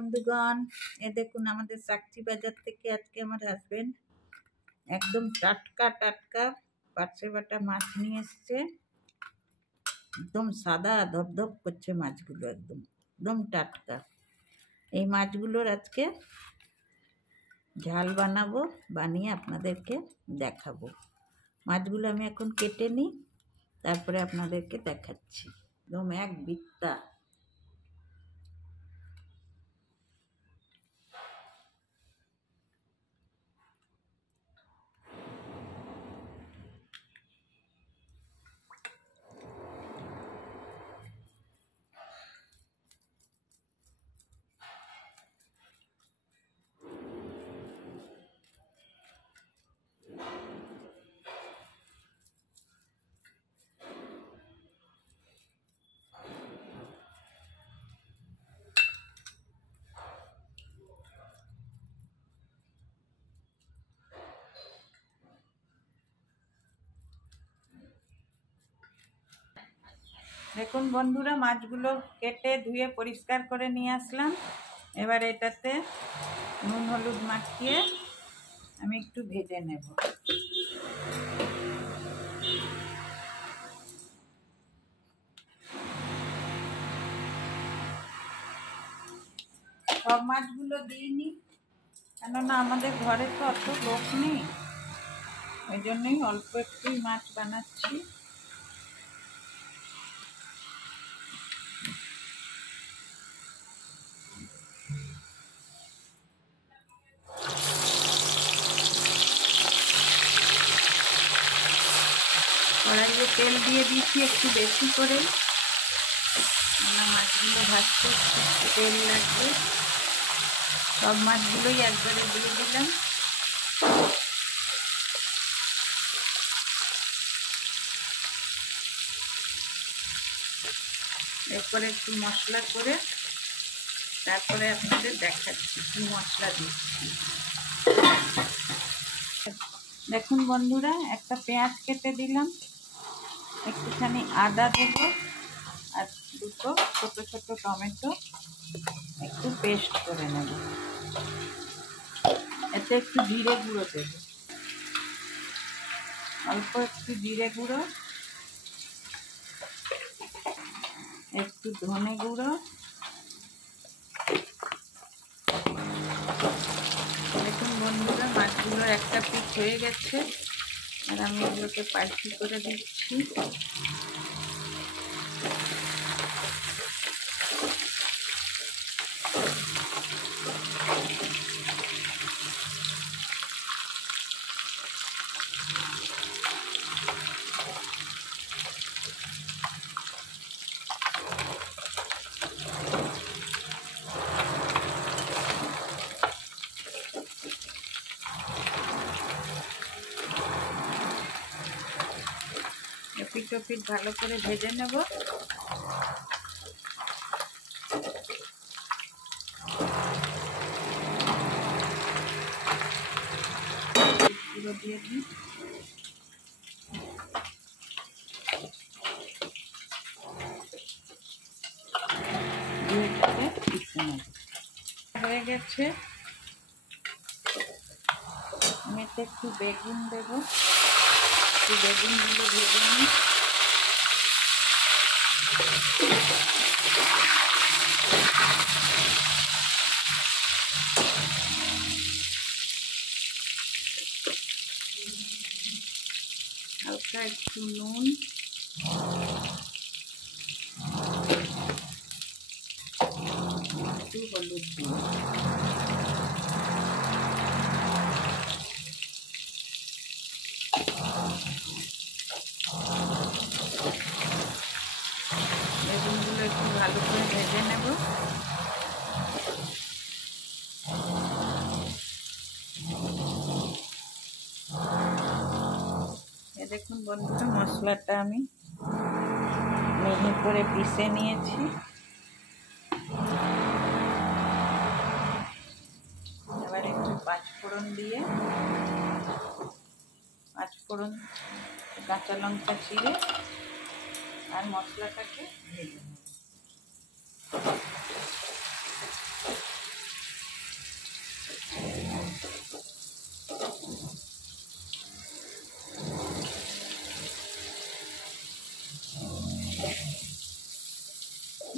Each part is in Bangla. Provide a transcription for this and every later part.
বন্ধুগণ, এ দেখুন আমাদের সাকচি বাজার থেকে আজকে আমার হাজবেন্ড একদম টাটকা টাটকা পার্শে বাটা মাছ নিয়ে এসছে। একদম সাদা ধপধপ করছে মাছগুলো, একদম একদম টাটকা। এই মাছগুলোর আজকে ঝাল বানাবো, বানিয়ে আপনাদেরকে দেখাবো। মাছগুলো আমি এখন কেটে নিই, তারপরে আপনাদেরকে দেখাচ্ছি। একদম এক বিত্তা। দেখুন বন্ধুরা, মাছগুলো কেটে ধুয়ে পরিষ্কার করে নিয়ে আসলাম। এবার এটাতে নুন হলুদ মাখিয়ে আমি একটু ভেজে নেব। সব মাছগুলো দিইনি, কেননা আমাদের ঘরে তো অত লোক নেই, ওই জন্যই অল্প একটুই মাছ বানাচ্ছি। কড়াইয়ে তেল দিয়ে দিচ্ছি একটু বেশি করে, মাছগুলো ভাজতে একটু তেল লাগবে। সব মাছগুলোই একবারে দিয়ে দিলাম। এরপরে একটু মশলা করে তারপরে আপনাদের দেখাচ্ছি কি মশলা দিচ্ছি। দেখুন বন্ধুরা, একটা পেঁয়াজ কেটে দিলাম, একটুখানি আদা দেব, আর দুটো ছোট ছোট টমেটো একটু পেস্ট করে নেব। এতে একটু জিরে গুঁড়ো দেব, অল্প একটু জিরে গুঁড়ো, একটু ধনে গুঁড়ো। দেখুন বন্ধুরা, মাছগুলোর একটা পিস হয়ে গেছে, আর আমি এগুলোকে পাল্টি করে দিচ্ছি। এপিট ওপিট ভালো করে ভেজে নেব। পুরো দিয়ে দিই। হয়ে গেছে, আমি এতে একটু বেগুন দেবো, একটু বেগুনগুলো ভেজে নিই। হালকা একটু নুন, একটু হলুদ দিই। বেগুনগুলো একটু ভালো করে ভেজে নেব। এ দেখুন বন্ধুরা, মশলাটা আমি মিহি করে পিষে নিয়েছি। এবার একটু পাঁচফোড়ন দিয়ে, পাঁচফোড়ন কাঁচা লঙ্কা চিড়ে আর মশলাটাকে ভেজে নেব।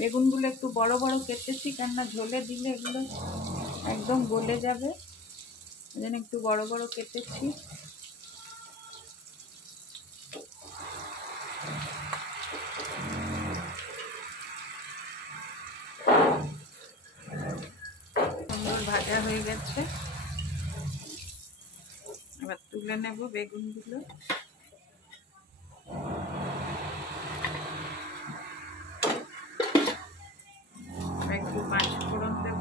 বেগুনগুলো একটু বড় বড় কেটেছি, কেননা ঝোলে দিলে এগুলো একদম গলে যাবে, এই জন্য একটু বড় বড় কেটেছি। সুন্দর ভাজা হয়ে গেছে, এবার তুলে নেব বেগুনগুলো। একটু পাঁচ ফোড়ন দেব,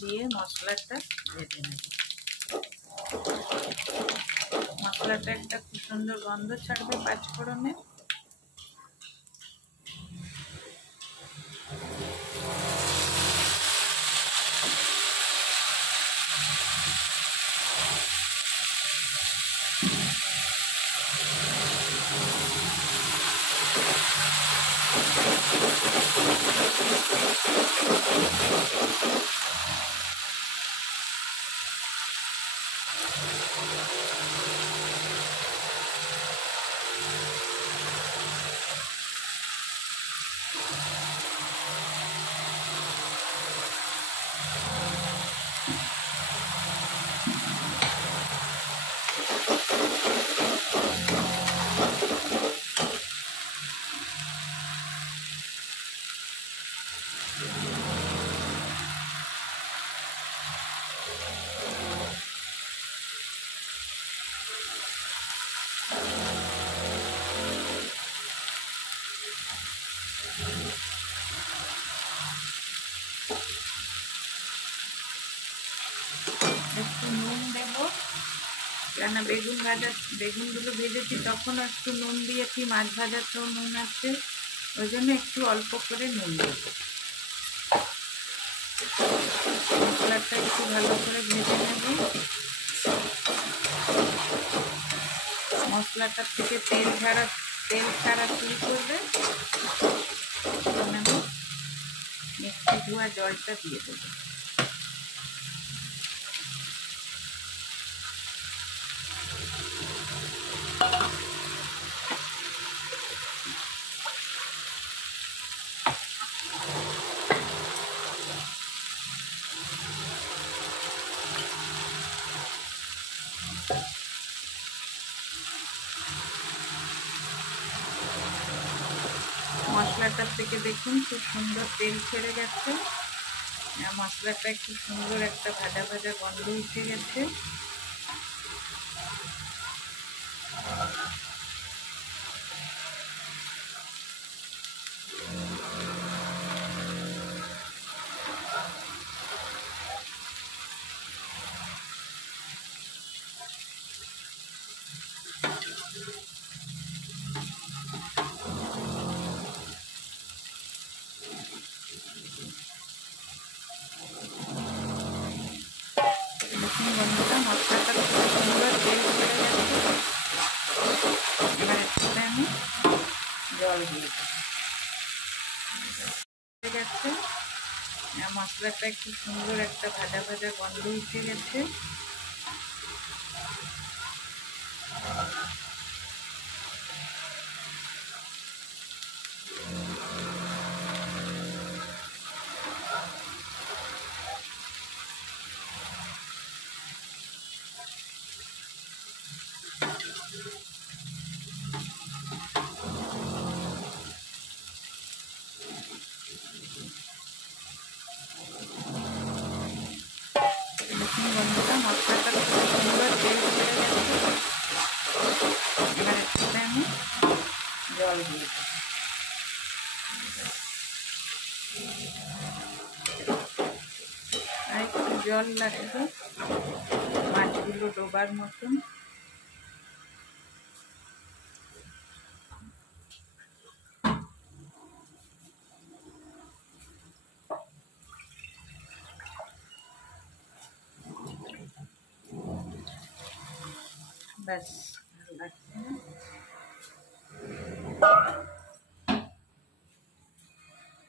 দিয়ে মশলাটা ভেজে নেব। মশলাটা একটা খুব সুন্দর গন্ধ ছাড়বে পাঁচ ফোড়নে। একটু নুন দেব, কেন বেগুনগুলো ভেজেছি তখনও একটু নুন দিয়েছি, মাছ ভাজাতেও নুন আছে, ওই জন্য একটু অল্প করে নুন দেব। মশলাটা একটু ভালো করে ভেজে নেব। মশলাটার থেকে তেল ছাড়া শুরু করবে, মিক্সি ধোয়া জলটা দিয়ে দেবো। মশলাটার থেকে দেখুন খুব সুন্দর তেল ছেড়ে গেছে, মশলাটা একটু সুন্দর একটা ভাজা ভাজা গন্ধ উঠে গেছে। দেখুন বন্ধুরা, মশলাটা খুব সুন্দর তেল ছেড়ে গেছে। এবার একটু আমি জল দিয়ে গেছে, মশলাটা একটু সুন্দর একটা ভাজা ভাজা গন্ধ উঠে গেছে। দেখুন বন্ধুরা, মশলাটা খুব সুন্দর তেল ছেড়ে গেছে। এবার একটু আমি জল দিয়ে দেবো। আর একটু জল লাগবে মাছগুলো ডোবার মতন। ব্যাস,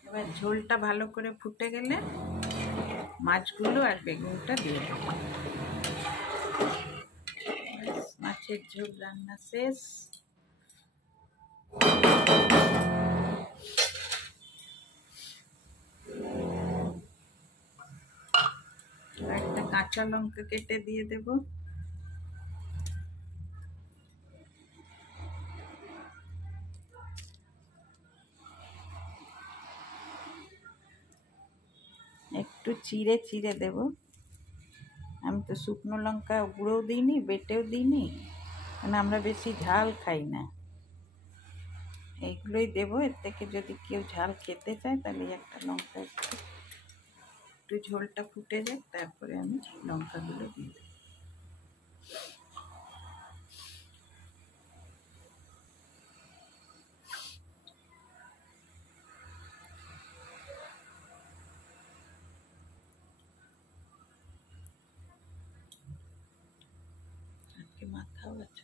এবার ঝোলটা ভালো করে ফুটে গেলে মাছগুলো আর বেগুনটা দিয়ে দেবো। মাছ মাছের ঝোল রান্না শেষ। একটা কাঁচা লঙ্কা কেটে দিয়ে দেব। একটু চিড়ে চিড়ে দেব। আমি তো শুকনো লঙ্কা গুঁড়োও দিইনি, বেটেও দিইনি, কারণ আমরা বেশি ঝাল খাই না। এইগুলোই দেবো। এর থেকে যদি কেউ ঝাল খেতে চায় তাহলে একটা লঙ্কা একটু ঝোলটা ফুটে যাক, তারপরে আমি লঙ্কাগুলো দিয়ে দেবো। আজকে মাথাও আছে।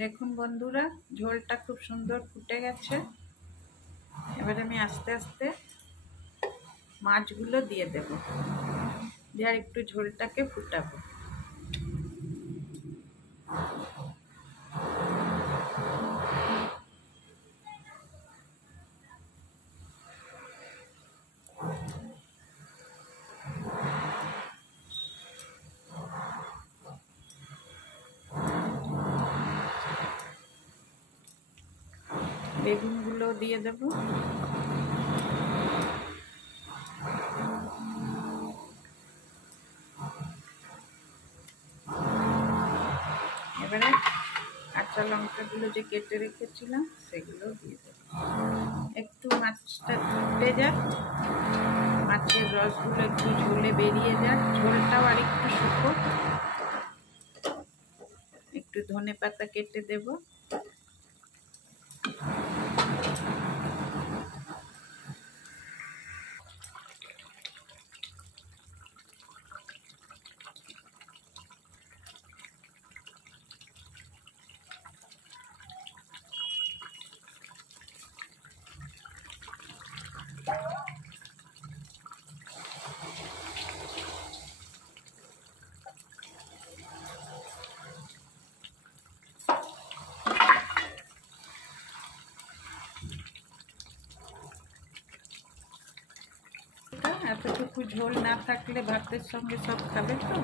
দেখুন বন্ধুরা, ঝোলটা খুব সুন্দর ফুটে গেছে। এবার আমি আস্তে আস্তে মাছগুলো দিয়ে দেব, দিয়ে আর একটু ঝোলটাকে ফুটাবো। বেগুনগুলো দিয়ে দেব। এবারে কাঁচা লঙ্কাগুলো যে কেটে রেখেছিলাম সেগুলো দিয়ে দেব। একটু মাছটা ফুটে যাক, মাছের রসগুলো একটু ঝোলে বেরিয়ে যাক, ঝোলটাও আর একটু শুকোক। একটু ধনেপাতা কেটে দেব। এতটুকু ঝোল না থাকলে ভাতের সঙ্গে সব খাবে তো,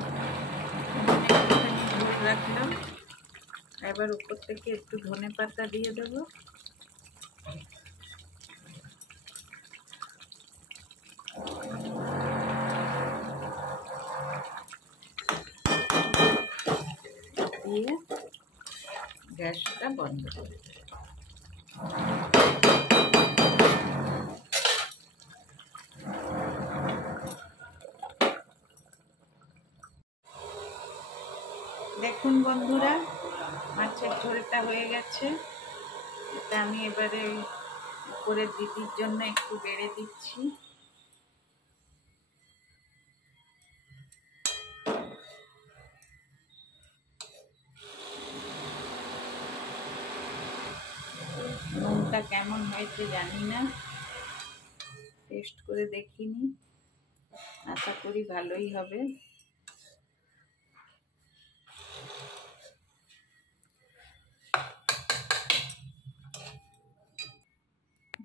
ঝোল রাখলাম। এবার উপর থেকে একটু ধনেপাতা দিয়ে দেবো। দিয়ে গ্যাসটা বন্ধ করে দেবো। দেখুন বন্ধুরা, মাছের ঝোলটা হয়ে গেছে। এটা আমি এবারে উপরে দিদির জন্য একটু বেড়ে দিচ্ছি। নুনটা কেমন হয়েছে জানি না, টেস্ট করে দেখিনি, আশা করি ভালোই হবে।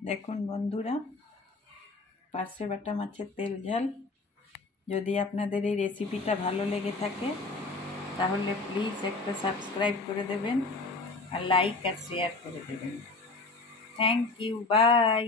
দেখুন বন্ধুরা, পার্শে বাটা মাছের তেল ঝাল। যদি আপনাদের এই রেসিপিটা ভালো লেগে থাকে তাহলে প্লিজ একটা সাবস্ক্রাইব করে দেবেন, আর লাইক আর শেয়ার করে দেবেন। Thank you, by.